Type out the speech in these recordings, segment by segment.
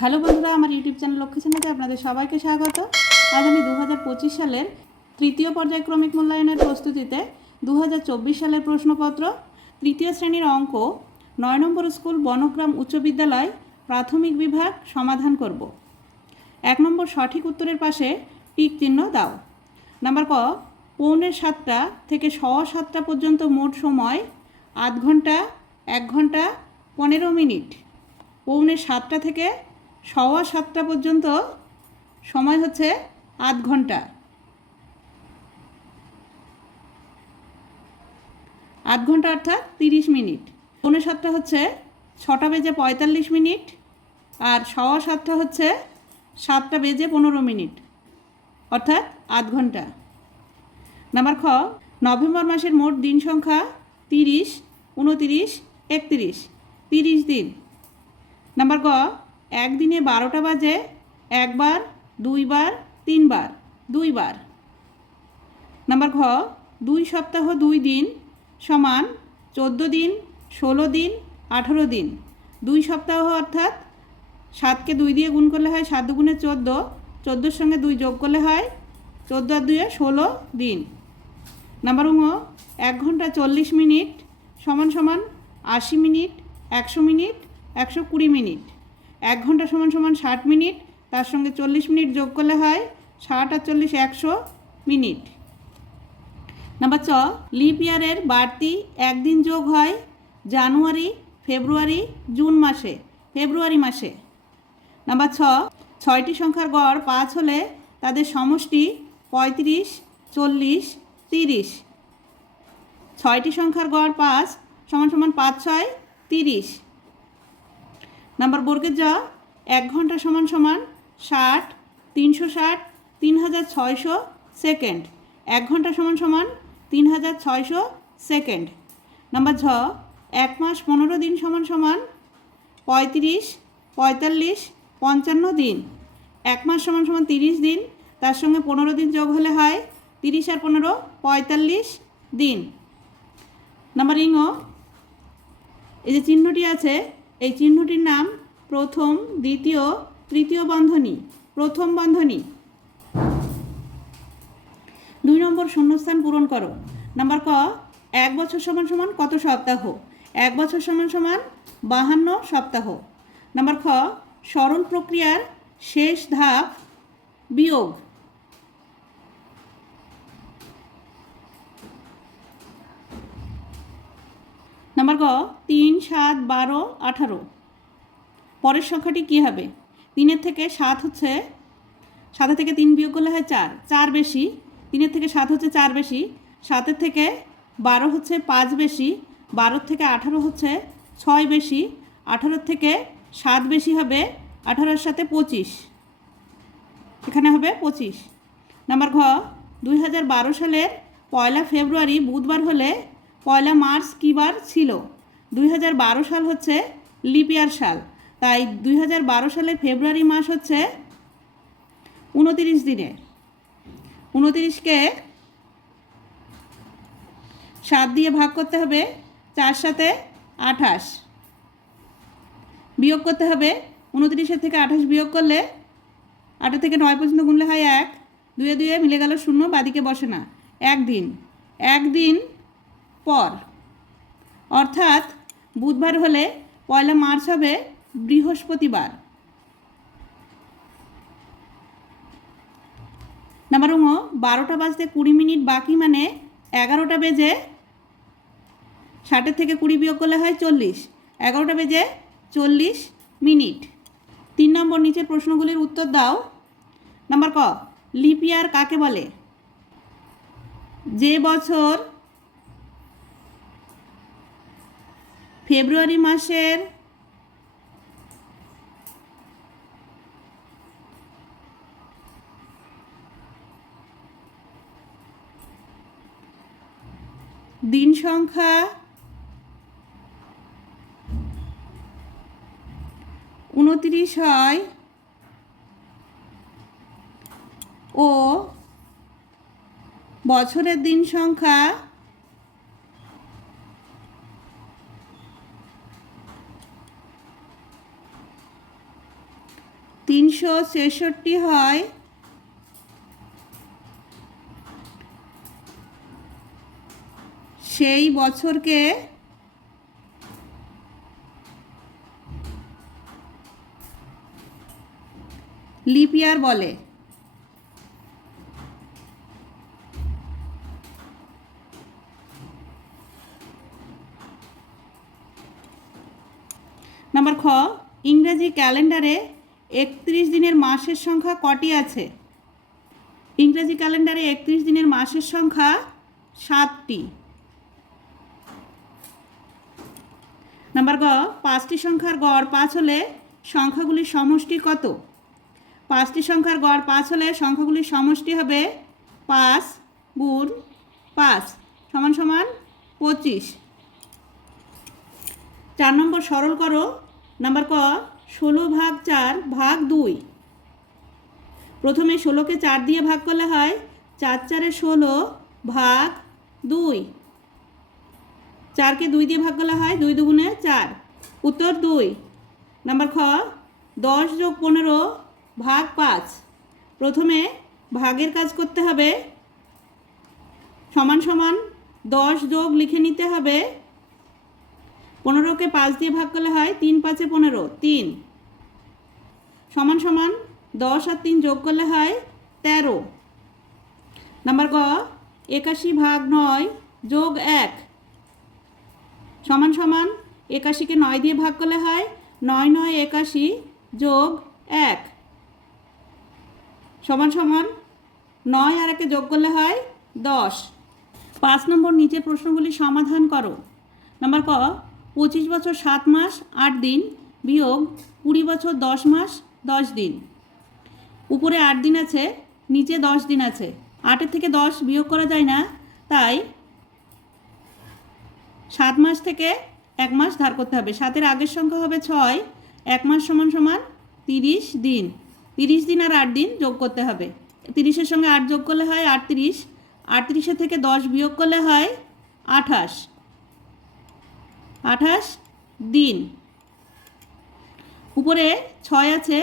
Hello বন্ধুরা, আমার YouTube channel লক্ষ্য চ্যানেলে আপনাদের সবাইকে স্বাগত। আজ আমি দু পঁচিশ সালের তৃতীয় পর্যায়ক্রমিক মূল্যায়নের প্রস্তুতিতে দু চব্বিশ সালের প্রশ্নপত্র, তৃতীয় শ্রেণির অঙ্ক, নয় নম্বর স্কুল বনগ্রাম উচ্চ বিদ্যালয় প্রাথমিক বিভাগ সমাধান করব। এক নম্বর সঠিক উত্তরের পাশে টিক চিহ্ন দাও। নাম্বার ক পৌনে সাতটা থেকে স সাতটা পর্যন্ত মোট সময় আধ ঘণ্টা, এক ঘণ্টা, পনেরো মিনিট। পৌনে সাতটা থেকে সওয়া সাতটা পর্যন্ত সময় হচ্ছে আধ ঘণ্টা। আধ ঘণ্টা অর্থাৎ তিরিশ মিনিট। পৌনে সাতটা হচ্ছে ছটা বেজে পঁয়তাল্লিশ মিনিট আর সওয়া সাতটা হচ্ছে সাতটা বেজে পনেরো মিনিট, অর্থাৎ আধ ঘণ্টা। নাম্বার খ, নভেম্বর মাসের মোট দিন সংখ্যা তিরিশ, উনতিরিশ, একত্রিশ, তিরিশ দিন। নাম্বার গ একদিনে বারোটা বাজে, একবার, দুইবার, তিনবার, দুইবার। নাম্বার ঘ, দুই সপ্তাহ দুই দিন সমান চোদ্দ দিন, ষোলো দিন, আঠেরো দিন। দুই সপ্তাহ অর্থাৎ সাতকে দুই দিয়ে গুণ করলে হয় সাত দুগুণে চোদ্দ, চোদ্দোর সঙ্গে দুই যোগ করলে হয় চোদ্দ আর দুইয়ে ষোলো দিন। নাম্বার উঙ এক ঘণ্টা চল্লিশ মিনিট সমান সমান আশি মিনিট, একশো মিনিট, একশো কুড়ি মিনিট। এক ঘণ্টা সমান সমান ষাট মিনিট, তার সঙ্গে চল্লিশ মিনিট যোগ করলে হয় ষাট আর চল্লিশ একশো মিনিট। নাম্বার চ লিপ ইয়ারের বাড়তি একদিন যোগ হয় জানুয়ারি, ফেব্রুয়ারি, জুন মাসে, ফেব্রুয়ারি মাসে। নাম্বার ছ, ছয়টি সংখ্যার গড় পাঁচ হলে তাদের সমষ্টি পঁয়ত্রিশ, চল্লিশ, তিরিশ। ছয়টি সংখ্যার গড় পাঁচ সমান সমান পাঁচ, ছয়, তিরিশ। নাম্বার বর্গের জ এক ঘণ্টা সমান সমান ষাট, তিনশো ষাট, তিন হাজার ছয়শো সেকেন্ড। এক ঘণ্টা সমান সমান তিন হাজার ছয়শো সেকেন্ড। নাম্বার ঝ, এক মাস পনেরো দিন সমান সমান পঁয়ত্রিশ, পঁয়তাল্লিশ, পঞ্চান্ন দিন। এক মাস সমান সমান তিরিশ দিন, তার সঙ্গে পনেরো দিন যোগ হলে হয় তিরিশ আর পনেরো, পঁয়তাল্লিশ দিন। নাম্বার ইঙ এই যে চিহ্নটি আছে এই চিহ্নটির নাম প্রথম, দ্বিতীয়, তৃতীয় বন্ধনী, প্রথম বন্ধনী। দুই নম্বর শূন্যস্থান পূরণ করো। নাম্বার ক, এক বছর সমান সমান কত সপ্তাহ? এক বছর সমান সমান বাহান্ন সপ্তাহ। নাম্বার খ, স্মরণ প্রক্রিয়ার শেষ ধাপ বিয়োগ। নাম্বার গ তিন, সাত, বারো, আঠারো। পরের সংখ্যাটি কী হবে? তিনের থেকে সাত হচ্ছে, সাতের থেকে তিন বিয়োগ করলে হয় চার। চার বেশি, তিনের থেকে সাত হচ্ছে চার বেশি, সাতের থেকে বারো হচ্ছে পাঁচ বেশি, বারোর থেকে আঠারো হচ্ছে ছয় বেশি, আঠারোর থেকে সাত বেশি হবে আঠারোর সাথে পঁচিশ। এখানে হবে পঁচিশ। নাম্বার ঘ, দুই হাজার বারো সালের পয়লা ফেব্রুয়ারি বুধবার হলে পয়লা মার্চ কী বার ছিল? দুই হাজার বারো সাল হচ্ছে লিপিয়ার সাল। তাই দুই সালের ফেব্রুয়ারি মাস হচ্ছে উনতিরিশ দিনে। উনতিরিশকে সাত দিয়ে ভাগ করতে হবে চার সাথে আঠাশ। বিয়োগ করতে হবে উনতিরিশের থেকে আঠাশ বিয়োগ করলে আটা থেকে নয় পর্যন্ত গুনলে হয় এক। দুয়ে দুয়ে মিলে গেল শূন্য, বাদিকে বসে না। একদিন। একদিন পর। অর্থাৎ বুধবার হলে পয়লা মার্চ হবে বৃহস্পতিবার। নাম্বার উঙ বারোটা বাজতে কুড়ি মিনিট বাকি মানে এগারোটা বেজে ষাটের থেকে কুড়ি বিয়োগ করলে হয় চল্লিশ। এগারোটা বেজে চল্লিশ মিনিট। তিন নম্বর নিচের প্রশ্নগুলির উত্তর দাও। নাম্বার ক লিপিয়ার কাকে বলে? যে বছর ফেব্রুয়ারি মাসের দিন সংখ্যা উনত্রিশ হয় ও বছরের দিন সংখ্যা তিনশো ছেষট্টি হয়। সেই বছরকে লিপ ইয়ার বলে। নাম্বার খ ইংরেজি ক্যালেন্ডারে একত্রিশ দিনের মাসের সংখ্যা কটি আছে? ইংরেজি ক্যালেন্ডারে একত্রিশ দিনের মাসের সংখ্যা সাতটি। নাম্বার গ, পাঁচটি সংখ্যার গড় পাঁচ হলে সংখ্যাগুলির সমষ্টি কত? পাঁচটি সংখ্যার গড় পাঁচ হলে সংখ্যাগুলির সমষ্টি হবে পাঁচ গুণ পাঁচ, সমান সমান পঁচিশ। চার নম্বর সরল করো। নাম্বার ক ষোলো ভাগ চার ভাগ দুই। প্রথমে ষোলোকে চার দিয়ে ভাগ করলে হয় চার চারে ষোলো ভাগ দুই। চারকে দুই দিয়ে ভাগ করলে হয় দুই দুগুণে চার। উত্তর দুই। নাম্বার খ, দশ যোগ পনেরো ভাগ পাঁচ। প্রথমে ভাগের কাজ করতে হবে। সমান সমান দশ যোগ লিখে নিতে হবে। পনেরোকে পাঁচ দিয়ে ভাগ করলে হয় তিন পাঁচে পনেরো, তিন। সমান সমান দশ আর তিন যোগ করলে হয় তেরো। নাম্বার গ একাশি ভাগ নয় যোগ এক। সমান সমান একাশিকে নয় দিয়ে ভাগ করলে হয় নয় নয় একাশি যোগ এক। সমান সমান নয় আর একে যোগ করলে হয় দশ। পাঁচ নম্বর নিচের প্রশ্নগুলি সমাধান করো। নাম্বার ক পঁচিশ বছর সাত মাস, আট দিন। বিয়োগ কুড়ি বছর দশ মাস, দশ দিন। উপরে আট দিন আছে, নিচে দশ দিন আছে। আটের থেকে দশ বিয়োগ করা যায় না। তাই সাত মাস থেকে এক মাস ধার করতে হবে। সাতের আগের সংখ্যা হবে ছয়। এক মাস সমান সমান তিরিশ দিন। তিরিশ দিন আর আট দিন যোগ করতে হবে। তিরিশের সঙ্গে আট যোগ করলে হয় আটত্রিশ। আটত্রিশের থেকে দশ বিয়োগ করলে হয় আঠাশ। আঠাশ দিন। উপরে ছয় আছে,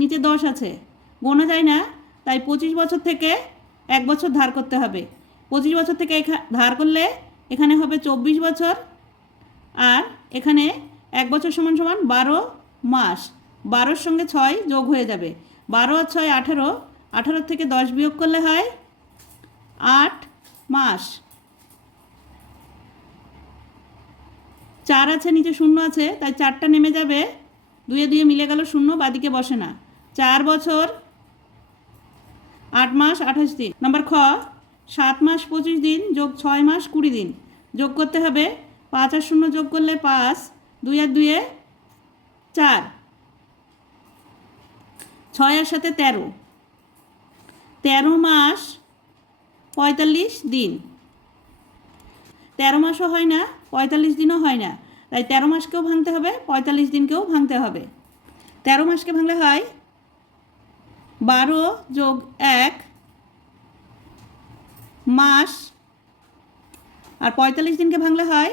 নিচে দশ আছে। গোনা যায় না, তাই পঁচিশ বছর থেকে এক বছর ধার করতে হবে। পঁচিশ বছর থেকে ধার করলে এখানে হবে চব্বিশ বছর, আর এখানে এক বছর সমান সমান বারো মাস। বারোর সঙ্গে ছয় যোগ হয়ে যাবে। বারো আর ছয় আঠারো আঠারো থেকে দশ বিয়োগ করলে হয় আট মাস। চার আছে, নিচে শূন্য আছে, তাই চারটা নেমে যাবে। দুয়ে দুয়ে মিলে গেল শূন্য, বাদিকে বসে না। চার বছর, আট মাস, আঠাশ দিন। নম্বর খ, সাত মাস, পঁচিশ দিন, যোগ ছয় মাস, কুড়ি দিন। যোগ করতে হবে, পাঁচ আর শূন্য যোগ করলে পাঁচ, দুই আর দুয়ে চার। ছয় আর সাথে তেরো। তেরো মাস, পঁয়তাল্লিশ দিন। তেরো মাসও হয় না পঁয়তাল্লিশ দিনও হয় না। তাই তেরো মাসকেও ভাঙতে হবে, পঁয়তাল্লিশ দিনকেও ভাঙতে হবে। তেরো মাসকে ভাঙলে হয় বারো যোগ এক মাস, আর পঁয়তাল্লিশ দিনকে ভাঙলে হয়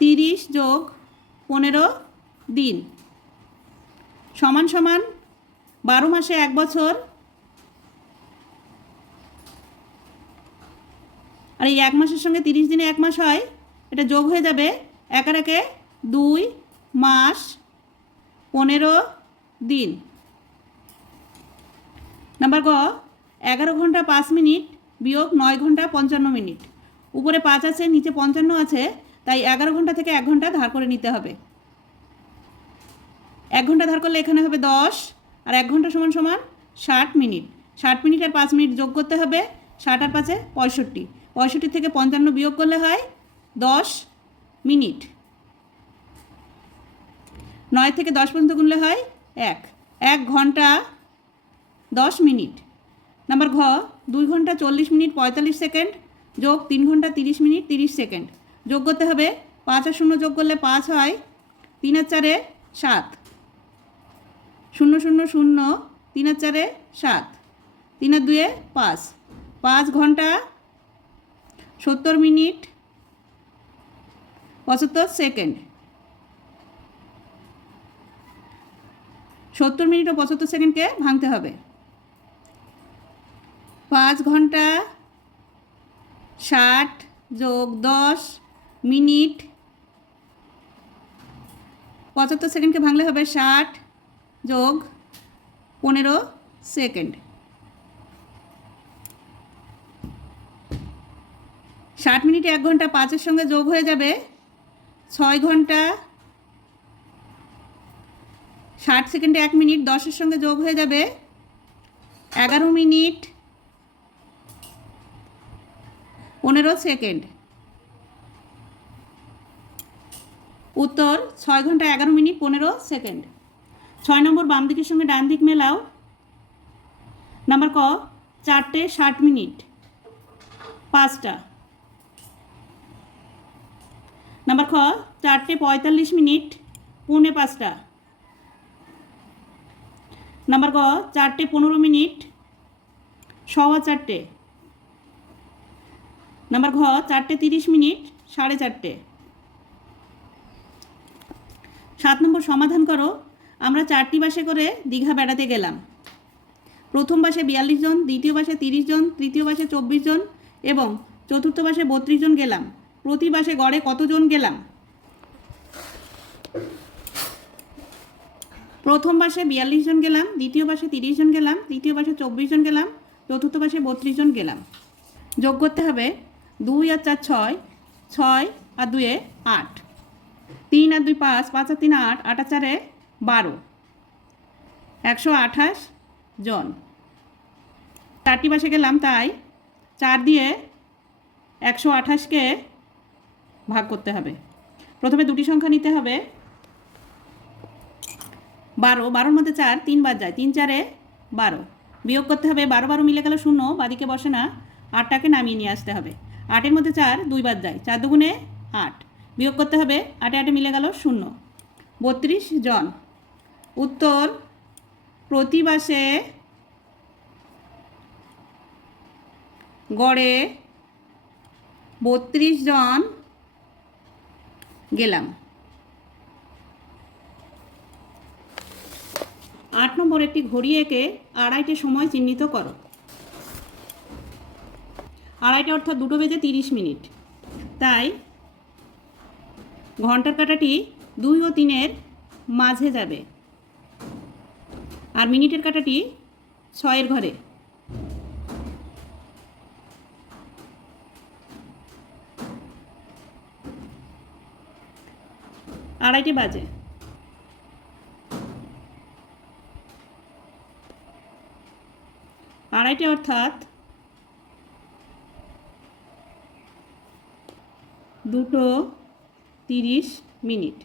তিরিশ যোগ পনেরো দিন। সমান সমান বারো মাসে এক বছর আর এই এক মাসের সঙ্গে তিরিশ দিনে এক মাস হয়, এটা যোগ হয়ে যাবে এক আর একে দুই মাস পনেরো দিন। নাম্বার গ, এগারো ঘণ্টা পাঁচ মিনিট বিয়োগ নয় ঘণ্টা পঞ্চান্ন মিনিট। উপরে পাঁচ আছে, নিচে পঞ্চান্ন আছে, তাই এগারো ঘণ্টা থেকে এক ঘণ্টা ধার করে নিতে হবে। এক ঘণ্টা ধার করলে এখানে হবে দশ, আর এক ঘণ্টা সমান সমান ষাট মিনিট। ষাট মিনিট আর পাঁচ মিনিট যোগ করতে হবে, ষাট আর পাঁচে পঁয়ষট্টি। পঁয়ষট্টি থেকে পঞ্চান্ন বিয়োগ করলে হয় দশ মিনিট। নয় থেকে দশ পর্যন্ত গুনলে হয় এক। এক ঘণ্টা দশ মিনিট। নাম্বার ঘ, দুই ঘণ্টা চল্লিশ মিনিট পঁয়তাল্লিশ সেকেন্ড যোগ তিন ঘণ্টা তিরিশ মিনিট তিরিশ সেকেন্ড। যোগ করতে হবে পাঁচ আর শূন্য যোগ করলে পাঁচ হয় তিন আর চারে সাত। শূন্য শূন্য শূন্য, তিন আর চারে সাত। তিন আর দুয়ে পাঁচ। পাঁচ ঘণ্টা সত্তর মিনিট, পঁচাত্তর সেকেন্ড। সত্তর মিনিট ও পঁচাত্তর সেকেন্ডকে ভাঙতে হবে। পাঁচ ঘণ্টা ষাট যোগ দশ মিনিট, পঁচাত্তর সেকেন্ডকে ভাঙলে হবে ষাট যোগ পনেরো সেকেন্ড। ষাট মিনিটে এক ঘণ্টা পাঁচের সঙ্গে যোগ হয়ে যাবে। ছয় ঘণ্টা ষাট সেকেন্ডে এক মিনিট, দশের সঙ্গে যোগ হয়ে যাবে। এগারো মিনিট, পনেরো সেকেন্ড। উত্তর, ছয় ঘণ্টা এগারো মিনিট, পনেরো সেকেন্ড। ছয় নম্বর বাম দিকের সঙ্গে ডান দিক মেলাও। নাম্বার ক, চারটে ষাট মিনিট, পাঁচটা। নাম্বার খ, চারটে পঁয়তাল্লিশ মিনিট, পৌনে পাঁচটা। নাম্বার গ, চারটে পনেরো মিনিট, সওয়া চারটে। নাম্বার ঘ, চারটে তিরিশ মিনিট, সাড়ে চারটে। সাত নম্বর সমাধান করো, আমরা চারটি বাসে করে দীঘা বেড়াতে গেলাম। প্রথম বাসে বিয়াল্লিশ জন, দ্বিতীয় বাসে তিরিশ জন, তৃতীয় বাসে চব্বিশ জন এবং চতুর্থ বাসে বত্রিশ জন গেলাম। প্রতি মাসে গড়ে কতজন গেলাম? প্রথম বাসে বিয়াল্লিশ জন গেলাম, দ্বিতীয় বাসে তিরিশ জন গেলাম, তৃতীয় বাসে চব্বিশ জন গেলাম, চতুর্থ বাসে বত্রিশ জন গেলাম। যোগ করতে হবে দুই আর চার ছয় ছয় আর দুয়ে আট। তিন আর দুই পাঁচ পাঁচ আর তিন আট আট আর চারে বারো। একশো আঠাশ জন। চারটি বাসে গেলাম তাই চার দিয়ে একশো আঠাশকে ভাগ করতে হবে। প্রথমে দুটি সংখ্যা নিতে হবে। বারো, বারোর মধ্যে চার তিনবার যায়। তিন চারে বারো। বিয়োগ করতে হবে, বারো বারো মিলে গেল শূন্য, বাদিকে বসে না, আটটাকে নামিয়ে নিয়ে আসতে হবে। আটের মধ্যে চার দুইবার যায়। চার দুগুণে আট। বিয়োগ করতে হবে, আটে আটে মিলে গেল শূন্য। বত্রিশ জন। উত্তর প্রতি বাসে গড়ে বত্রিশ জন গেলাম। আট নম্বর একটি ঘড়ি এঁকে আড়াইটে সময় চিহ্নিত করো। আড়াইটে অর্থাৎ দুটো বেজে তিরিশ মিনিট। তাই ঘণ্টার কাঁটাটি দুই ও তিনের মাঝে যাবে। আর মিনিটের কাঁটাটি ছয়ের ঘরে। আড়াইটে বাজে। আড়াইটে অর্থাৎ দুটো তিরিশ মিনিট।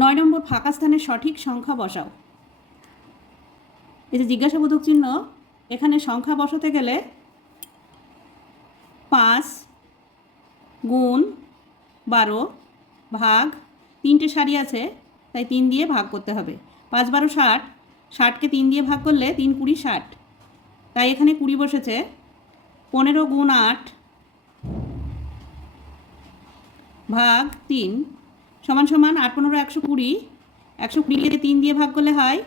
নয় নম্বর ফাঁকা স্থানের সঠিক সংখ্যা বসাও। এই যে জিজ্ঞাসাবোধক চিহ্ন, এখানে সংখ্যা বসাতে গেলে পাঁচ গুণ বারো ভাগ তিনটে সারি আছে, তাই তিন দিয়ে ভাগ করতে হবে। পাঁচ বারো ষাট, ষাটকে তিন দিয়ে ভাগ করলে তিন কুড়ি ষাট। তাই এখানে কুড়ি বসেছে। পনেরো গুণ আট ভাগ তিন সমান সমান আট, পনেরো, একশো কুড়ি। একশো কুড়িকে তিন দিয়ে ভাগ করলে হয়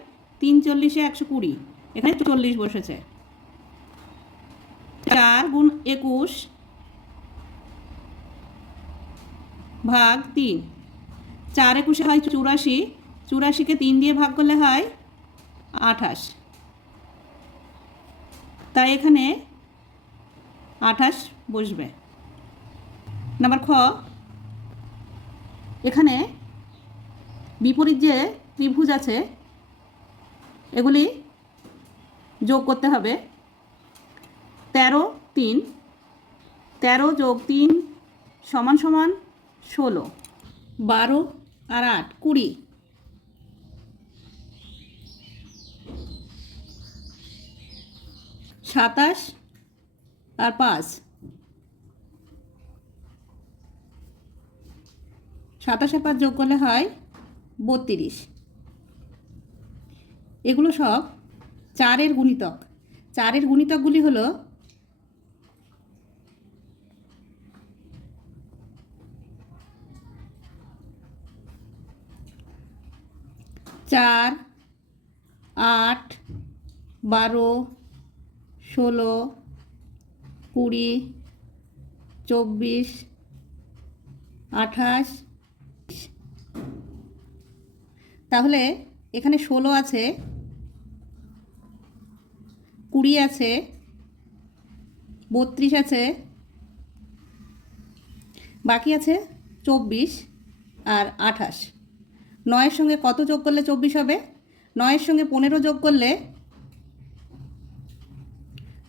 তিন চল্লিশে একশো কুড়ি। এখানে চল্লিশ বসেছে। চার গুণ একুশ ভাগ তিন। চার একুশে হয় চুরাশি। চুরাশিকে তিন দিয়ে ভাগ করলে হয় আঠাশ। তাই এখানে আঠাশ বসবে। নাম্বার খ। এখানে বিপরীত যে ত্রিভুজ আছে, এগুলি যোগ করতে হবে। তেরো, তিন। তেরো যোগ তিন সমান সমান ষোলো, বারো আর আট, কুড়ি। সাতাশ আর পাঁচ। সাতাশে পাঁচ যোগ করলে হয় বত্রিশ। এগুলো সব চারের গুণিতক। চারের গুণিতকগুলি হলো চার, আট, বারো, ষোলো, কুড়ি, চব্বিশ, আঠাশ। তাহলে এখানে ষোলো আছে, কুড়ি আছে, বত্রিশ আছে, বাকি আছে চব্বিশ আর আঠাশ। নয়ের সঙ্গে কত যোগ করলে চব্বিশ হবে? নয়ের সঙ্গে পনেরো যোগ করলে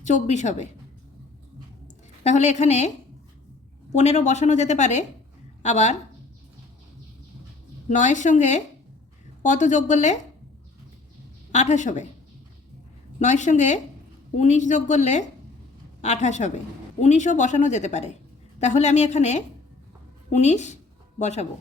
চব্বিশ হবে। তাহলে এখানে পনেরো বসানো যেতে পারে। আবার নয়ের সঙ্গে কত যোগ করলে? আঠাশ হবে। নয়ের সঙ্গে উনিশ যোগ করলে আঠাশ হবে। উনিশও বসানো যেতে পারে। তাহলে আমি এখানে উনিশ বসাবো।